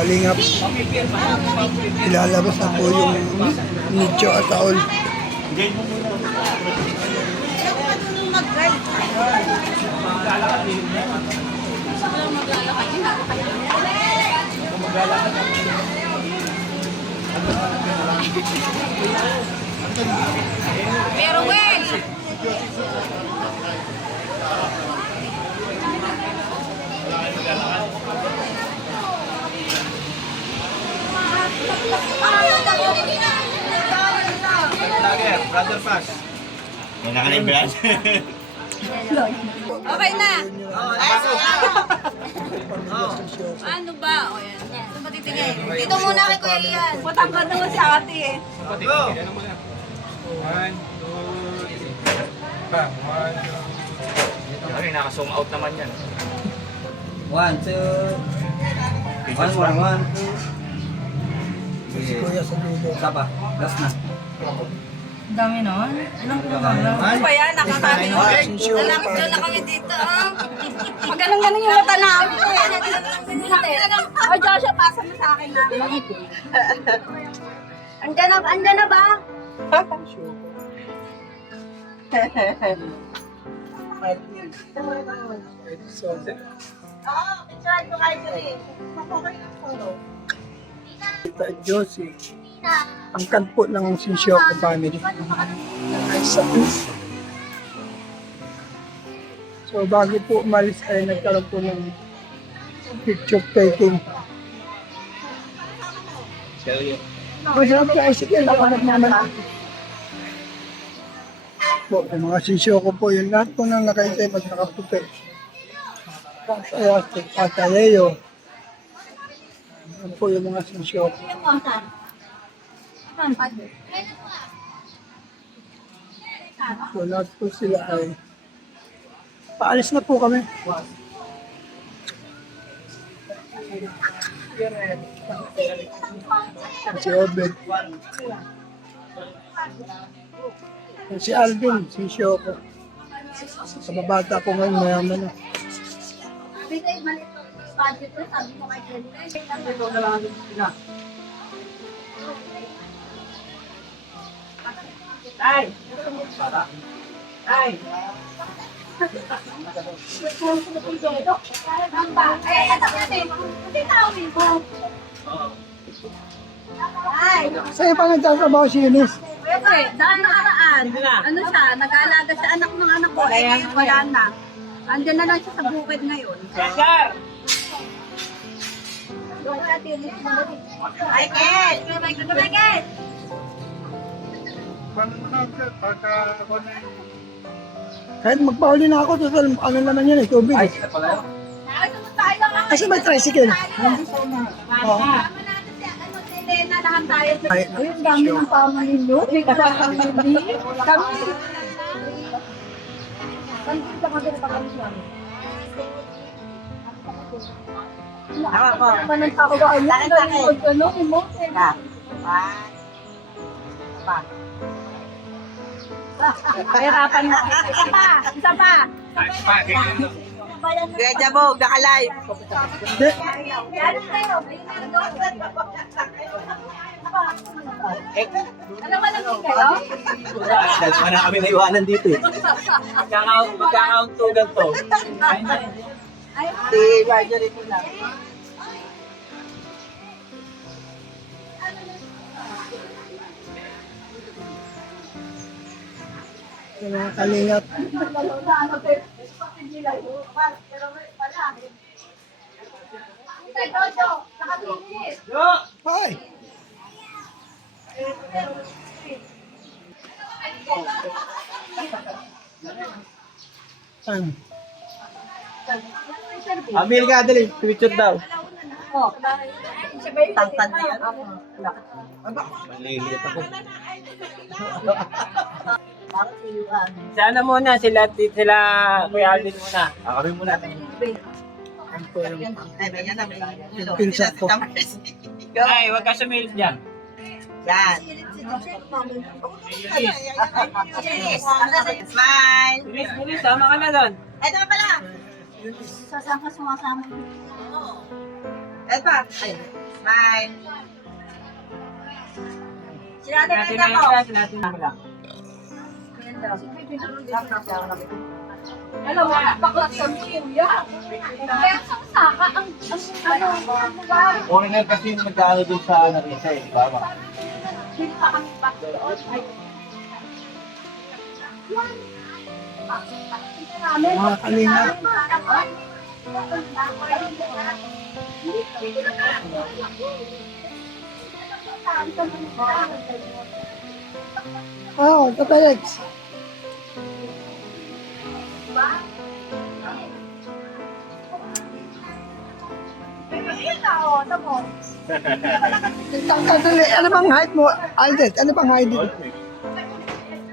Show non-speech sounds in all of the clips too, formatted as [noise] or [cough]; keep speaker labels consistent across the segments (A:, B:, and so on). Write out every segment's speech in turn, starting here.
A: kalingap. Ilalabas na po yung nicho at taol.
B: Pero well,
C: Lager, brother pass.
D: May nakalimbyan. [laughs]
B: okay na.
C: Oh,
B: Ano ba? O yan. Ba titingin? Dito muna kay Kuya Ian. Matangkad naman si ate eh.
C: Go!
E: One, two, three. Pa, one, two,
D: Ay, naka-zoom out naman yan.
C: One, two. One more, one, two.
A: Si Kuya sa dulo.
C: Isa pa. Last na.
B: Dami nun. Ilang
C: One.
B: pa yan? Nakakabi.
A: Sinsyo
B: Alam, doon na kami dito. ah. Magalang ganon yung mata namin. O Joshua, pasa mo sa akin na. Andyan na, andyan na ba?
A: Tita Josie. Ang po ng Sinsyoko family. Ay, So bago po umalis ay nagkaroon po ng picture taking. Masarap ka ay sige, nakanap naman. Po, yung mga Sinsyoko po yun. Lahat po nang nakaisay pag nakaputi. Kaya, Pataleo. Yan po yung mga Sinsyoko. So lahat po sila ay paalis na po kami. Si Obed. Si Alvin, si Shoko. Sa babata ko ngayon, mayaman na. Sa'yo pa nagtatrabaho si Eunice?
B: Siyempre, daan nakaraan. Ano siya, nag-aalaga siya anak ng anak ko. Eh, ngayon wala na. Andyan na lang siya sa bukid ngayon. Ay, Ken! Ay, Ken!
A: Kahit magpahuli na ako, total, ano naman yan eh, tubig.
C: Ay, sila pala yun.
B: Ako.
A: Kasi may tricycle. Oo.
B: Ano.
A: Ay,
B: Ang dami ng tama ninyo. May kasama hindi. Kami. Nandito kami sa kanya.
C: Tama po.
B: Ano ng tao ba? Ano ng ano? Emote. Pahirapan mo. Isa pa. Isa pa.
F: Kaya Jabog, naka-live.
A: hindi.
B: Ano tayo? Ano ba lang kayo?
C: Kami naiwanan dito eh.
E: Magkakauntugan to.
F: Si Marjorie po lang.
A: Yung mga kalingap. Ay! Ano?
C: Amil ka, dali. Picture daw.
F: Tangkad na yan.
C: Maliliit ako.
E: Sana muna sila, sila Kuya Alvin muna.
C: Ah, kami muna.
A: Pinsa ko?
E: Ay, huwag ka sumilip dyan.
F: Yan. Smile.
E: Bilis, bilis, tama ka na doon.
F: Ay, tama pala.
B: Sasama sumasama.
F: Eto pa. Ay, smile.
E: Natin
F: na ako.
E: yung natin na.
B: Alam mo, baklat sa kuya. Kaya sa saka, ang, ang, ano, ano ba?
C: Foreigner kasi yung nagkano dun sa ano siya eh. Tama.
B: Hindi pa kami pa doon.
A: Mga kalinga. Oh. Tangkad dali. Ano bang height mo, Aldet? Ano bang height?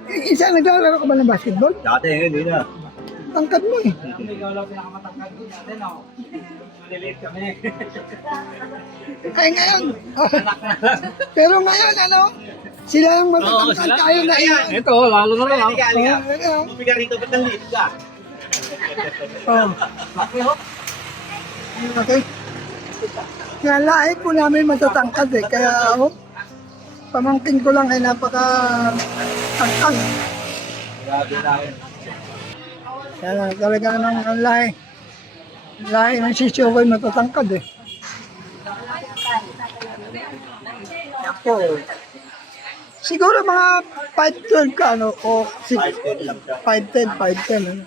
A: Isa naglalaro ka ba ng basketball?
C: Dati hindi na.
A: Tangkad mo eh.
E: Ikaw lang pinakamatangkad doon natin, no? Maliliit kami.
A: Ay ngayon. [laughs] Pero ngayon ano? Sila ang matatangkad tayo na iyan.
E: Ito, lalo na lang.
C: Halika.
A: Oh,
C: ka rito, ba't naliit ka?
A: oh. Okay. Kaya lahi po namin matatangkad eh. Kaya oh, pamangkin ko lang ay napaka tangkad.
C: Grabe na yun.
A: Kaya talaga naman ang lahi. Lahi ng sisyo ko ay matatangkad eh. Ako. Siguro mga 5'12 ka ano o 6, 5'10, 5'10 ano.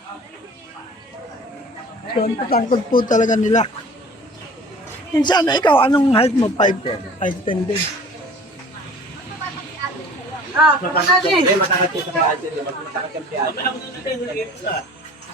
A: So, ang patangkad po talaga nila. Minsan, ikaw, anong height mo? 5'10? 5'10 din.
F: Ah,
C: Matangkad siya. Eh, matangkad eh. Mas matangkad siya kay Alden.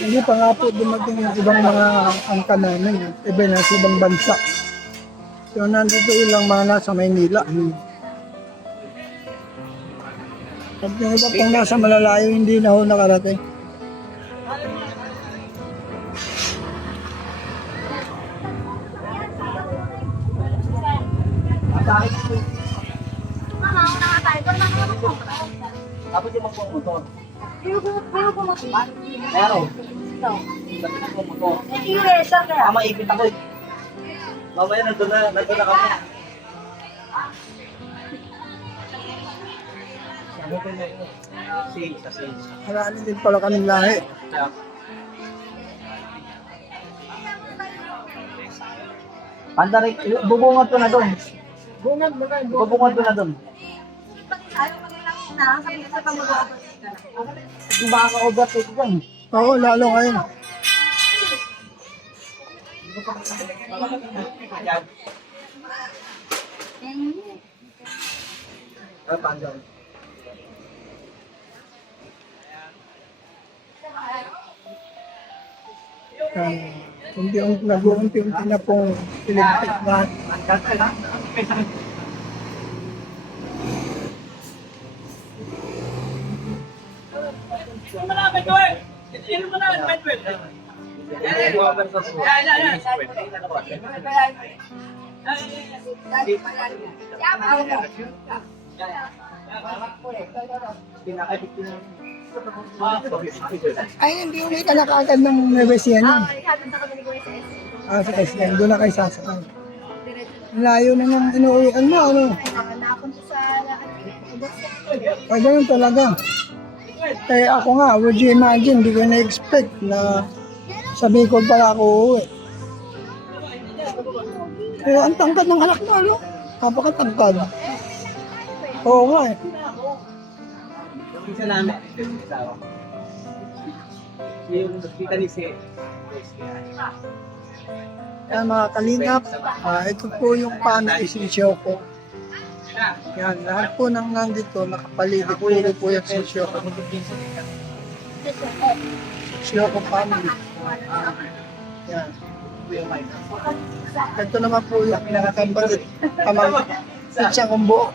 A: Hindi pa nga po dumating yung ibang mga angka namin. Iba na sa ibang bansa. So, nandito ilang mga nasa Maynila. At yung iba pang nasa malalayo, hindi na ho nakarating.
C: Meron.
B: Ito.
C: Motor.
B: Sige, sir. kaya.
C: Ah, maipit ako eh. Mamaya nandun na, nandun na kami. Si, sa si.
A: Marami din pala kaming lahi.
C: Panda rin, bubungad to na doon.
A: Bungad mo kayo.
C: Bubungad to na doon.
B: Ayaw ko nilang na. Sabi sa pamagawa.
C: Yung baka ka-overtake dyan.
A: Oo, lalo ngayon. Um, unti-unti, nag-unti-unti na pong pinagpit na. Ay, hindi uwi ka na kaagad ng Nueva Ecija
B: Kuya sa SM.
A: Ah, sa SM. Doon na kayo sasakay. Ang Layo na ng inuwian mo, ano?
B: Kaya napunta sa
A: Ay, ganun talaga. Kaya ako nga, would you imagine, di ko na-expect na sa Bicol pala ako uuwi. Pero ang tangkad ng anak mo, ano? Napakatangkad. Oo nga eh.
C: Isa namin, yung nakita ni si
A: Yan mga kalingap, ah, ito po yung paano isisyo ko. Yan, lahat po ng nandito, nakapaligid po po yung sisyo ko. Sisyo ko family. Yan. Ito naman po yung pinakapalit. Tamang pizza kong buo.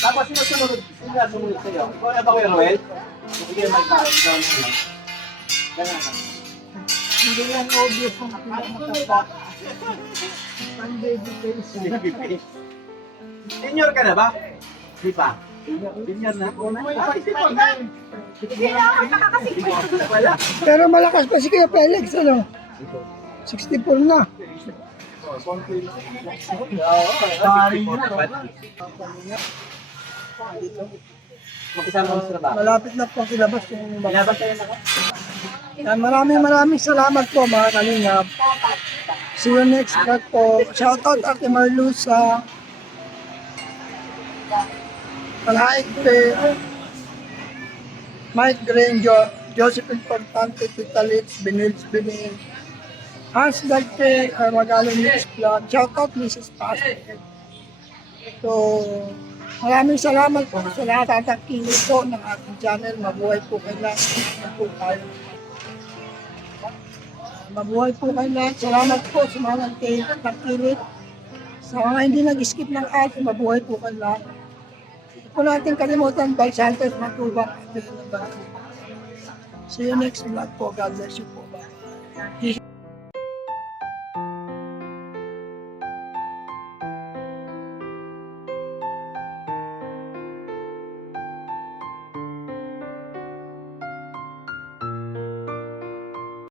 C: Tapos sino sumunod? Sino sumunod sa'yo? Ikaw na ba Kuya Ruel? Sige, mag-parang lang.
A: Hindi yan obvious kung pinakamatanda. Ang baby face.
C: Senior ka na ba? Di pa. Senior na?
F: Hindi na ako nakakasipin.
C: Wala.
A: Pero malakas pa si Kuya Felix, ano? 64 na.
C: Makisama mo sa trabaho.
A: Malapit na po kilabas yung mga.
C: Ilabas kayo na ka?
A: Yan, maraming maraming salamat po mga kalingap. See you next vlog po. Shoutout Ate Marlusa. Palhaig pe. Mike Granger. Josephine Portante, Tita Litz, Benils Benin. Hans Dagte, uh, Magaling Mix Vlog. Shoutout Mrs. Pastor. So, maraming salamat po sa lahat at nakikinig po ng ating channel. Mabuhay po kayo lahat. Mabuhay po tayo. Mabuhay po kayo lahat. Salamat po sa mga nakikinig. Sa mga hindi nag-skip ng ads, mabuhay po kayo lahat. Hindi po natin kalimutan, Bal Santos, Matubang, at. See you next vlog po. God bless you po. Bye.